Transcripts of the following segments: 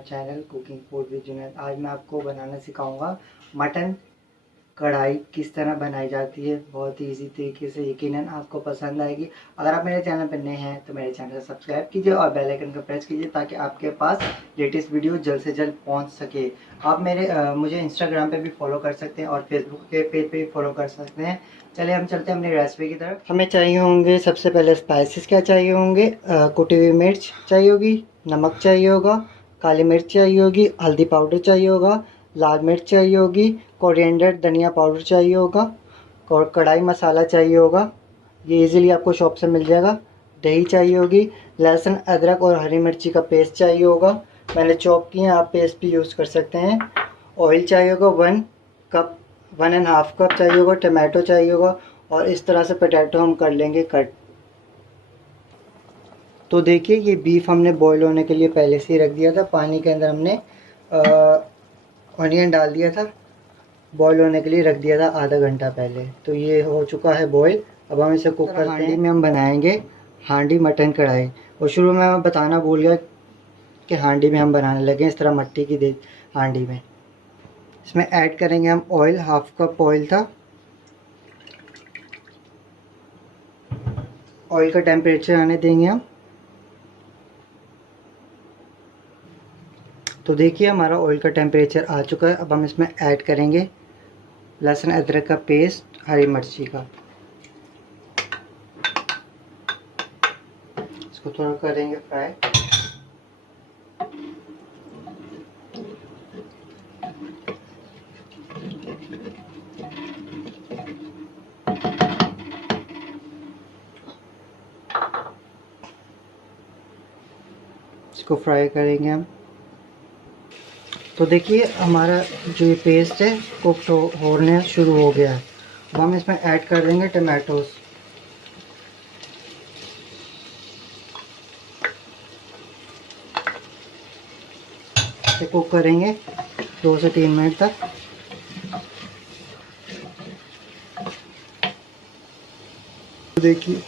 हमारे channel cooking food with Junaid. आज मैं आपको बनाना सिखाऊंगा मटन कढ़ाई किस तरह बनाई जाती है। बहुत ही इजी तरीके से, यकीनन आपको पसंद आएगी। अगर आप मेरे चैनल पर नए हैं तो मेरे चैनल को सब्सक्राइब कीजिए और बेल आइकन को प्रेस कीजिए ताकि आपके पास लेटेस्ट वीडियो जल्द से जल्द पहुंच सके। आप मुझे इंस्टाग्राम पे भी फॉलो कर सकते हैं और फेसबुक के पेज पे भी फॉलो कर सकते हैं। चलिए हम चलते हैं अपनी रेसिपी की तरफ। हमें चाहिए होंगे सबसे पहले स्पाइसेस क्या चाहिए होंगे, कुटी हुई मिर्च चाहिए होगी, नमक चाहिए होगा, काली मिर्च चाहिए होगी, हल्दी पाउडर चाहिए होगा, लाल मिर्च चाहिए होगी, कोरिएंडर धनिया पाउडर चाहिए होगा और कढ़ाई मसाला चाहिए होगा। ये इजीली आपको शॉप से मिल जाएगा। दही चाहिए होगी, लहसुन अदरक और हरी मिर्ची का पेस्ट चाहिए होगा, मैंने चॉप किए हैं, आप पेस्ट भी यूज़ कर सकते हैं। ऑयल चाहिए होगा 1 कप, 1.5 कप चाहिए होगा। टमाटो चाहिए होगा और इस तरह से पोटैटो हम कर लेंगे कट। तो देखिए ये बीफ हमने बॉईल होने के लिए पहले से ही रख दिया था। पानी के अंदर हमने ऑनियन डाल दिया था, बॉईल होने के लिए रख दिया था आधा घंटा पहले। तो ये हो चुका है बॉईल। अब हम इसे कुक करते हैं। हांडी में हम बनाएंगे हांडी मटन कढ़ाई। और शुरू में मैं बताना भूल गया कि हांडी में हम बनाने लगे इस तरह मट्टी की हांडी में। इसमें ऐड करेंगे हम ऑयल, 1/2 कप ऑयल था। ऑयल का टेम्परेचर आने देंगे हम। तो देखिए हमारा ऑयल का टेम्परेचर आ चुका है। अब हम इसमें ऐड करेंगे लहसुन अदरक का पेस्ट, हरी मिर्ची का। इसको थोड़ा करेंगे फ्राई। इसको फ्राई करेंगे हम। तो देखिए हमारा जो ये पेस्ट है कुक होने शुरू हो गया है। अब हम इसमें ऐड कर देंगे टमाटोज। इसे कुक करेंगे 2 से 3 मिनट तक।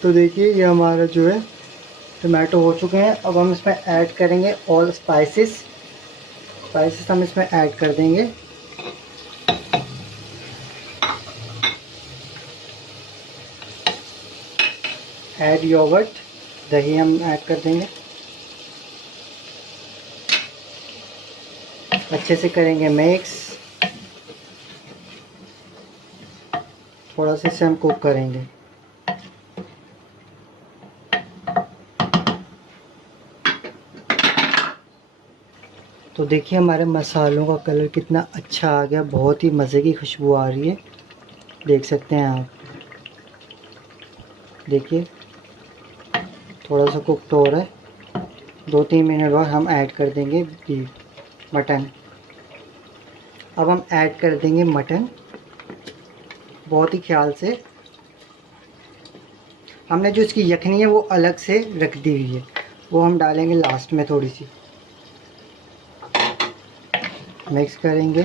तो देखिए ये हमारा जो है टमाटो हो चुके हैं। अब हम इसमें ऐड करेंगे ऑल स्पाइसेस हम इसमें ऐड कर देंगे। ऐड योगर्ट, दही हम ऐड कर देंगे। अच्छे से करेंगे मिक्स। थोड़ा सा इसे हम कुक करेंगे। तो देखिए हमारे मसालों का कलर कितना अच्छा आ गया, बहुत ही मज़े की खुशबू आ रही है, देख सकते हैं आप। देखिए थोड़ा सा कुक तो हो रहा है। 2-3 मिनट बाद हम ऐड कर देंगे मटन। अब हम ऐड कर देंगे मटन बहुत ही ख्याल से। हमने जो इसकी यखनी है वो अलग से रख दी हुई है, वो हम डालेंगे लास्ट में। थोड़ी सी मिक्स करेंगे।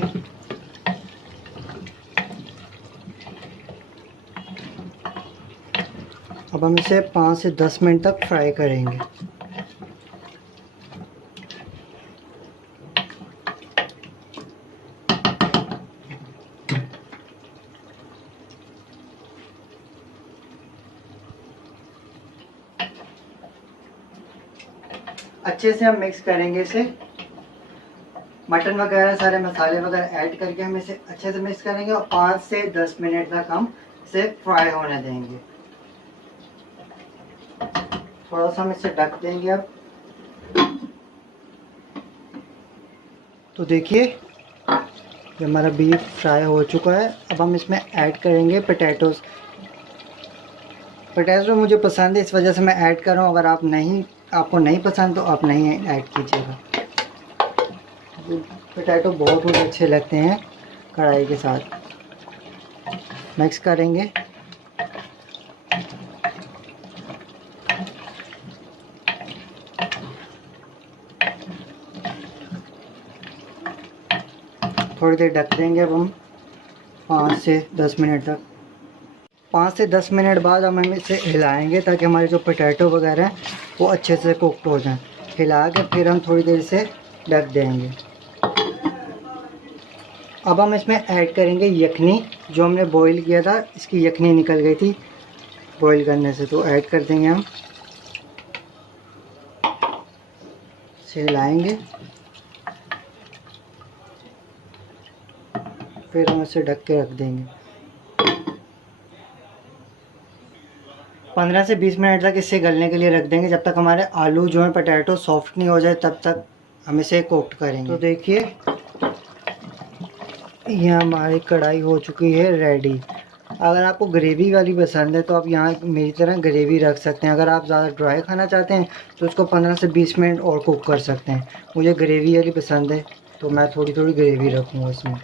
अब हम इसे 5 से 10 मिनट तक फ्राई करेंगे। अच्छे से हम मिक्स करेंगे इसे। मटन वगैरह सारे मसाले वगैरह ऐड करके हम इसे अच्छे से मिक्स करेंगे और 5 से 10 मिनट तक हम इसे फ्राई होने देंगे। थोड़ा सा हम इसे ढक देंगे अब। तो देखिए ये हमारा बीफ फ्राई हो चुका है। अब हम इसमें ऐड करेंगे पोटैटोज़। पोटैटो मुझे पसंद है इस वजह से मैं ऐड कर रहा हूँ। अगर आपको नहीं पसंद तो आप नहीं ऐड कीजिएगा। पोटैटो बहुत ही अच्छे लगते हैं कढ़ाई के साथ। मिक्स करेंगे। थोड़ी देर ढक देंगे अब हम 5 से 10 मिनट तक। 5 से 10 मिनट बाद हम इसे हिलाएंगे ताकि हमारे जो पोटैटो वगैरह हैं वो अच्छे से कुकड हो जाएं। हिला के फिर हम थोड़ी देर से ढक देंगे। अब हम इसमें ऐड करेंगे यखनी, जो हमने बॉईल किया था, इसकी यखनी निकल गई थी बॉईल करने से, तो ऐड कर देंगे हम। इसे हिलाएंगे, फिर हम इसे ढक के रख देंगे। 15 से 20 मिनट तक इसे गलने के लिए रख देंगे, जब तक हमारे आलू जो है पोटैटो सॉफ्ट नहीं हो जाए तब तक हम इसे कुक करेंगे। तो देखिए ये हमारी कढ़ाई हो चुकी है रेडी। अगर आपको ग्रेवी वाली पसंद है तो आप यहाँ मेरी तरह ग्रेवी रख सकते हैं। अगर आप ज़्यादा ड्राई खाना चाहते हैं तो उसको 15 से 20 मिनट और कुक कर सकते हैं। मुझे ग्रेवी वाली पसंद है तो मैं थोड़ी थोड़ी ग्रेवी रखूँगा इसमें।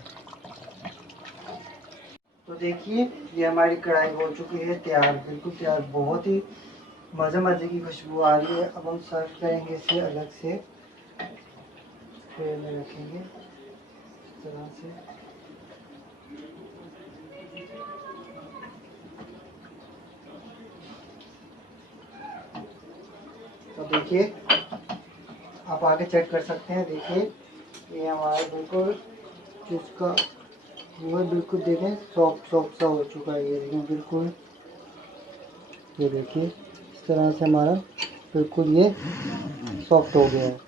तो देखिए ये हमारी कढ़ाई हो चुकी है तैयार, बिल्कुल तैयार। बहुत ही मज़े मज़े की खुशबू आ रही है। अब हम सर्व करेंगे इसे अलग से, ट्रे में रखेंगे इस तरह से। तो देखिए आप आगे चेक कर सकते हैं। देखिए ये हमारा बिल्कुल जिसका वो बिल्कुल देखें सॉफ्ट सॉफ्ट सा हो चुका है। ये देखिए बिल्कुल, ये देखिए इस तरह से हमारा बिल्कुल ये सॉफ्ट हो गया है।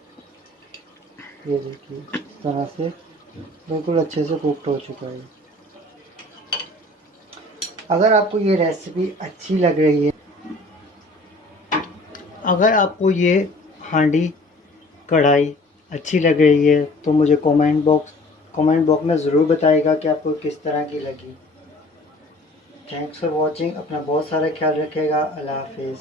ये देखिए इस तरह से बिल्कुल अच्छे से कुक्ड हो चुका है। अगर आपको ये रेसिपी अच्छी लग रही है, अगर आपको ये हांडी कढ़ाई अच्छी लग रही है तो मुझे कमेंट बॉक्स में ज़रूर बताइएगा कि आपको किस तरह की लगी। Thanks for watching. अपना बहुत सारा ख्याल रखिएगा। अल्लाह हाफिज़।